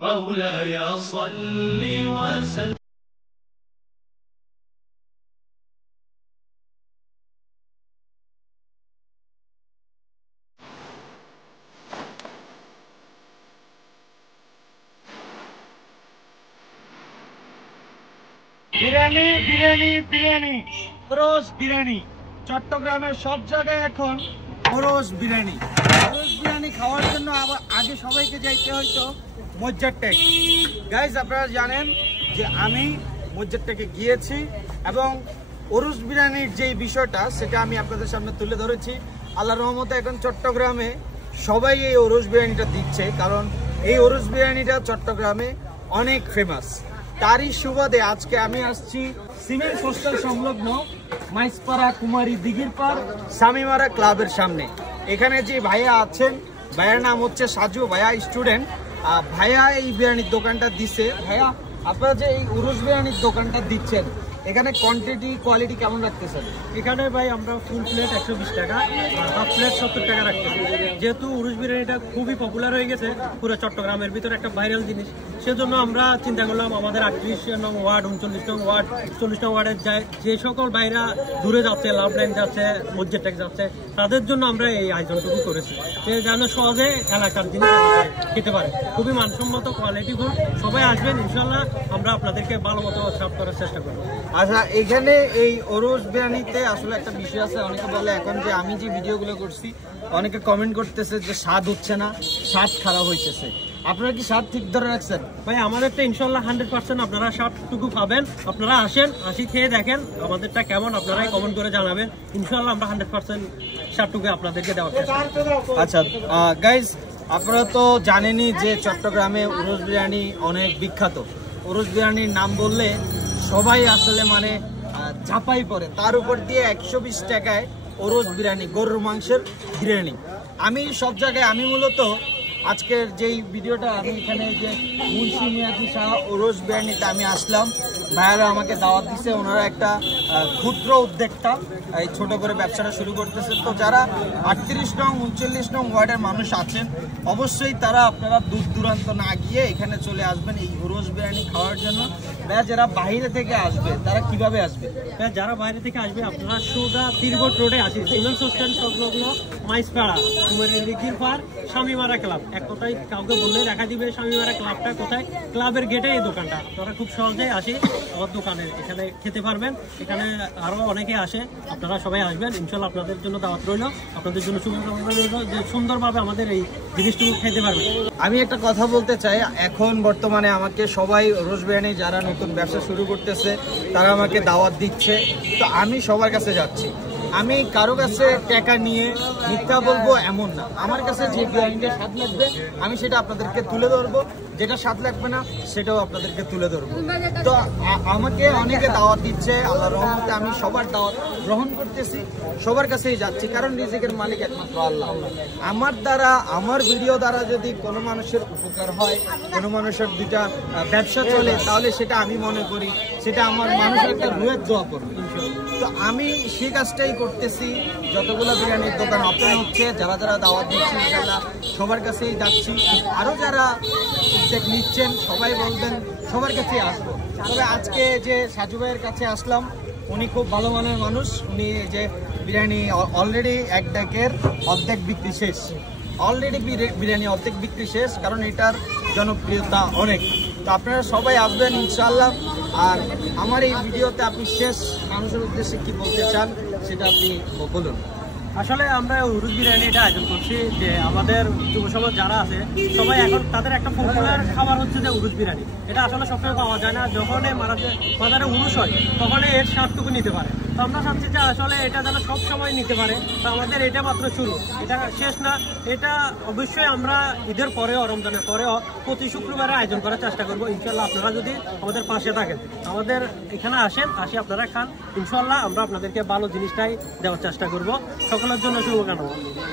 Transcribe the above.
مولاي صل وسلم বিরিয়ানি বিরিয়ানি বিরিয়ানি ওরস বিরিয়ানি চট্টগ্রামের সব জায়গায় এখন ওরস বিরিয়ানি খাওয়ার জন্য আবার আগে সবাইকে যাইতে হয়তো মজ্জারটেক। গাইজ আপনারা জানেন যে আমি মজ্জারটেকে গিয়েছি এবং ওরস বিরিয়ানির যে বিষয়টা সেটা আমি আপনাদের সামনে তুলে ধরেছি। আল্লাহর রহমতে এখন চট্টগ্রামে সবাই এই ওরস বিরিয়ানিটা দিচ্ছে, কারণ এই ওরস বিরিয়ানিটা চট্টগ্রামে অনেক ফেমাস। তারই সুবাদে আজকে আমি আসছি সিমেন্ট হোস্টেল সংলগ্ন মাইসপাড়া কুমারী দিঘির পার স্বামীমারা ক্লাবের সামনে। এখানে যে ভাইয়া আছেন, ভাইয়ার নাম হচ্ছে সাজু, ভাইয়া স্টুডেন্ট। ভাইয়া এই বিরিয়ানির দোকানটা দিচ্ছে। ভাইয়া আপনারা যে এই ওরস বিরিয়ানির দোকানটা দিচ্ছেন, এখানে কোয়ান্টিটি কোয়ালিটি কেমন রাখতেছেন? এখানে ভাই আমরা ফুল প্লেট 120 টাকা, হাফ প্লেট 70 টাকা রাখতেছি। যেহেতু উরুস বিরিয়ানিটা খুবই পপুলার হয়ে গেছে পুরো চট্টগ্রামের ভিতরে, একটা ভাইরাল জিনিস, সেজন্য আমরা চিন্তা করলাম আমাদের 38 নং ওয়ার্ড, 39 নং ওয়ার্ড, 40 নং ওয়ার্ডের যে সকল ভাইরা দূরে যাচ্ছে, লাভ লাইন যাচ্ছে, মজ্জারটেক যাচ্ছে, তাদের জন্য আমরা এই আয়োজনটুকু করেছি, যে যেন সহজে এলাকার জিনিস খেতে পারে। খুবই মানসম্মত, কোয়ালিটিফুল। সবাই আসবেন, ইনশাল্লাহ আমরা আপনাদেরকে ভালো মতো সার্ভ করার চেষ্টা করবো। আচ্ছা, এখানে এই ওরস বিরিয়ানিতে আসলে একটা বিষয় আছে। অনেকে বলে এখন যে আমি যে ভিডিওগুলো করছি, অনেকে কমেন্ট করতেছে যে স্বাদ হচ্ছে না, স্বাদ খারাপ হইতেছে। আপনারা কি স্বাদ ঠিক ধরে রাখছেন? ভাই আমাদেরটা ইনশাল্লাহ 100% আপনারা স্বাদটুকু পাবেন। আপনারা আসেন, খেয়ে দেখেন আমাদেরটা কেমন, আপনারাই কমেন্ট করে জানাবেন। ইনশাল্লাহ আমরা 100% স্বাদটুকু আপনাদেরকে দেওয়ার চেষ্টা করব। আচ্ছা গাইজ, আপনারা তো জানেনই যে চট্টগ্রামে ওরস বিরিয়ানি অনেক বিখ্যাত। ওরস বিরিয়ানির নাম বললে সবাই আসলে মানে ঝাঁপাই পড়ে। তার উপর দিয়ে 120 টাকায় ওরস বিরিয়ানি, গরুর মাংসের বিরিয়ানি। আমি সব জায়গায়, আমি মূলত আজকের যেই ভিডিওটা, আমি এখানে যে মুন্সি মিয়াজি শাহ ওরস বিরিয়ানিতে আমি আসলাম, ভাইয়ারা আমাকে দাওয়াত দিচ্ছে। ওনারা একটা ক্ষুদ্র উদ্যোক্তা, এই ছোট করে ব্যবসাটা শুরু করতেছে। তো যারা 38 নং 39 নং ওয়ার্ডের মানুষ আছেন, অবশ্যই তারা আপনারা দূর দূরান্ত না গিয়ে এখানে চলে আসবেন এই ওরস বিরিয়ানি খাওয়ার জন্য। ভাইয়া যারা বাইরে থেকে আসবে তারা কিভাবে আসবে? যারা বাইরে থেকে আসবে আপনারা সোজা তিরবট রোডে আসি, সিমেন্ট হোস্টেল সংলগ্ন মাইসপাড়া কুমারী দিঘির পার স্বামীমারা ক্লাব। এক কথায় কাউকে বললেই দেখা দিবে স্বামীমারা ক্লাবটা কোথায়। ক্লাবের গেটে এই দোকানটা। আপনারা খুব সহজেই আসি আমার দোকানে, এখানে খেতে পারবেন। এখানে আরো অনেকে আসে, আপনারা সবাই আসবেন। ইনশাল্লাহ আপনাদের জন্য দাওয়াত রইল, আপনাদের জন্য শুভকামনা রইল যে সুন্দরভাবে আমাদের এই জিনিসটুকু খেতে পারবেন। আমি একটা কথা বলতে চাই, এখন বর্তমানে আমাকে সবাই ওরস বিরিয়ানি যারা নতুন ব্যবসা শুরু করতেছে তারা আমাকে দাওয়াত দিচ্ছে। তো আমি সবার কাছে যাচ্ছি, আমি কারো কাছে টাকা নিয়ে মিথ্যা বলবো এমন না। আমার কাছে যে বিরিয়ানিটা স্বাদ লাগবে আমি সেটা আপনাদেরকে তুলে ধরবো, যেটা স্বাদ লাগবে না সেটাও আপনাদেরকে তুলে ধরবো। তো আমাকে অনেকে দাওয়াত দিচ্ছে, আল্লাহর রহমতে আমি সবার দাওয়াত গ্রহণ করতেছি, সবার কাছেই যাচ্ছি, কারণ রিজিকের মালিক একমাত্র আল্লাহ। আমার দ্বারা, আমার ভিডিও দ্বারা যদি কোনো মানুষের উপকার হয়, কোনো মানুষের দুটা ব্যবসা চলে, তাহলে সেটা আমি মনে করি সেটা আমার মানুষের একটা রুহের দোয়া করবে। তো আমি সেই কাজটাই করতেছি। যতগুলো বিরিয়ানির দোকান ওপেন হচ্ছে, যারা যারা দাওয়াত দিচ্ছি, ইনশাআল্লাহ সবার কাছেই যাচ্ছি। আরও যারা উদ্যোগ নিচ্ছেন সবাই বলবেন, সবার কাছেই আসবো। তবে আজকে যে সাজু ভাইয়ের কাছে আসলাম, উনি খুব ভালো মানের মানুষ। উনি যে বিরিয়ানি অলরেডি এক ডেকের অর্ধেক বিক্রি শেষ, অলরেডি বিরিয়ানি অর্ধেক বিক্রি শেষ, কারণ এটার জনপ্রিয়তা অনেক। তো আপনারা সবাই আসবেন ইনশাআল্লাহ। আর আমার এই ভিডিওতে আপনি শেষ মানুষের উদ্দেশ্যে কি বলতে চান সেটা আপনি বলুন। আসলে আমরা উরুস বিরিয়ানিটা আয়োজন করছি যে আমাদের যুব সমাজ যারা আছে সবাই এখন তাদের একটা পপুলার খাবার হচ্ছে যে উরুস বিরিয়ানি। এটা আসলে সবসময় পাওয়া যায় না, যখন বাজারে উরুস হয় তখন এর স্বাদটুকু নিতে পারে। তো আমরা চাচ্ছি যে আসলে এটা যেন সব সময় নিতে পারে। তো আমাদের এটা মাত্র শুরু, এটা শেষ না। এটা অবশ্যই আমরা ঈদের পরেও, রমজানের পরেও প্রতি শুক্রবারে আয়োজন করার চেষ্টা করবো ইনশাল্লাহ। আপনারা যদি আমাদের পাশে থাকেন, আমাদের এখানে আসেন, আপনারা খান, ইনশাল্লাহ আমরা আপনাদেরকে ভালো জিনিসটাই দেওয়ার চেষ্টা করবো। সকলের জন্য শুভকামনা।